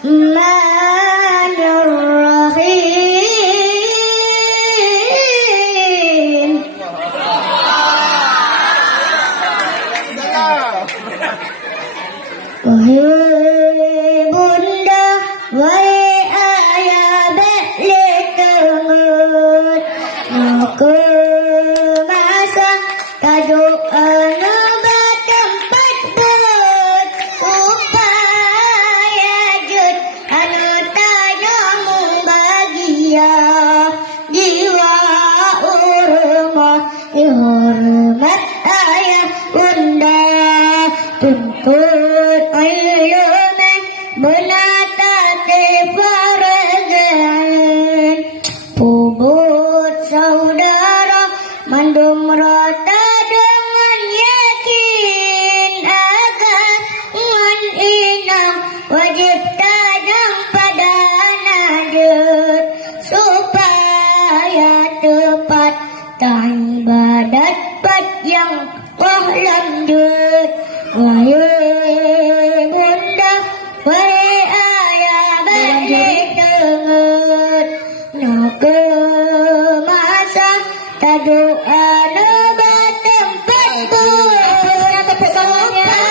Bismillahirrahmanirrahim. Wahai bunda, wahai ayah balik tengut, maka masa tajuk anubat tempat buat upaya jut anu tanyamu bahagia jiwa urmah dihormat ayah bunda tuntut ilmu menata farajin pubut saudara mandum rata dengan yakin agar ngan inam wajib tajam pada najut supaya tepat ibadat pat yang wah lanjut. Wahai bunda, wahai ayah balik tengut, naga masa tajuk anubat tempat buat supaya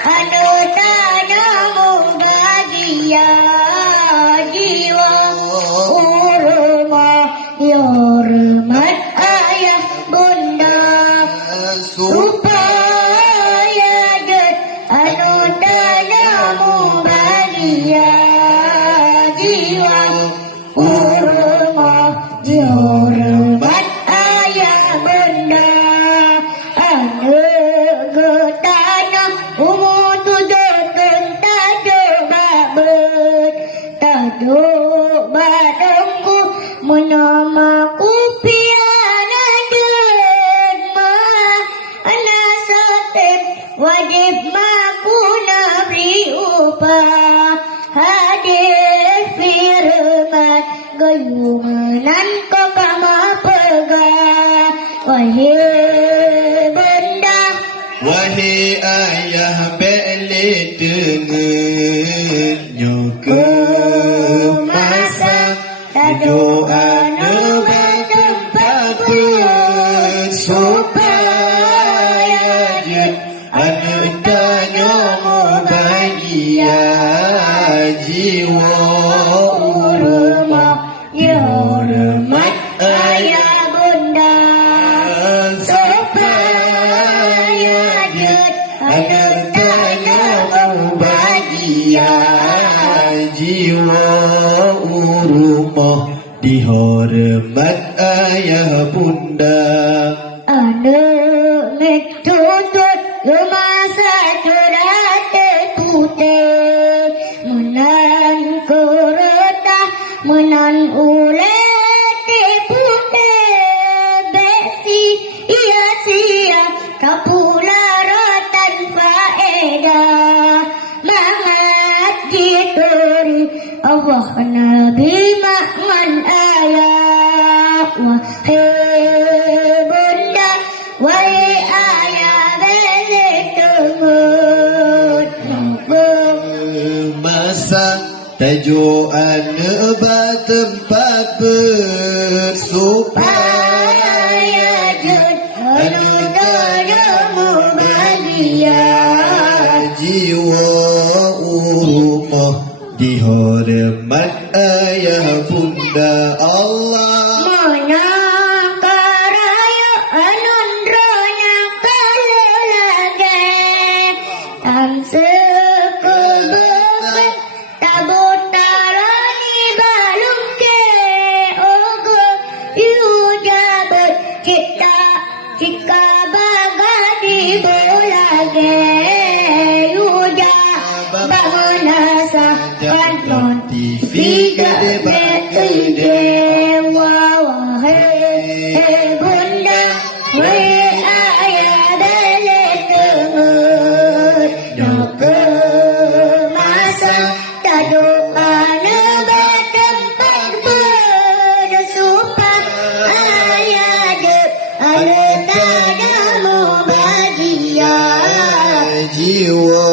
anu tanyamu bahagia jiwa urmah dihormat ayah bunda supaya jut anu tanyamu bahagia jiwa urmah dihormat ayah bunda anu getana umur tujuh tajuk babet tajuk badengku menamaku piana den mah ana sotip wajib maku nabri upah hadir firman gayungan kau kama pegah. Wahai bunda, wahai ayah balik tengut, nyoka masa tajuk anubat tempat buat supaya jut anu tanyamu bahagia jiwa urmah dihormat ayah bunda supaya jut anu tanyamu bahagia jiwa urmah dihormat ayah bunda anu metutut masa curat putih menan kureta menan ulet putih besi ia siap kapularatan faedah mangat diteri Allah Nabi makman ayah. Wahai bunda, wahai ayah balik tengut, masa tajuk anubat tempat bersupaya jut anu tanyamu bahagia jiwa urmah dihormat ayah bunda Allah menangkaraya anundronya kalulage tam sekebeket tabutarani balungke ogo yujabat kita jika bagadi bolage yuja bangunasa kanton tiga betul dewa. Wahai bunda, wahai ayah balik tengut, naga masa tajuk anubat tempat bersupaya jut anu tanyamu bahagia jiwa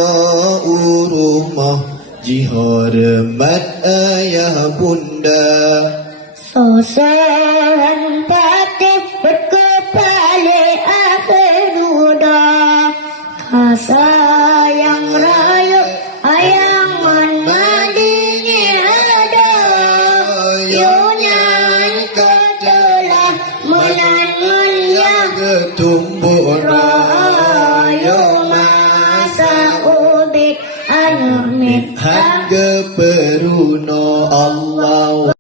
rumah Dihormat ayah bunda Sosan patih berkepala akhnuda Kasayang raya ayangan madini ada Yunyan ketelah menangan yang Ketumbuk Rayo masa ubik anak Hangga peruno Allah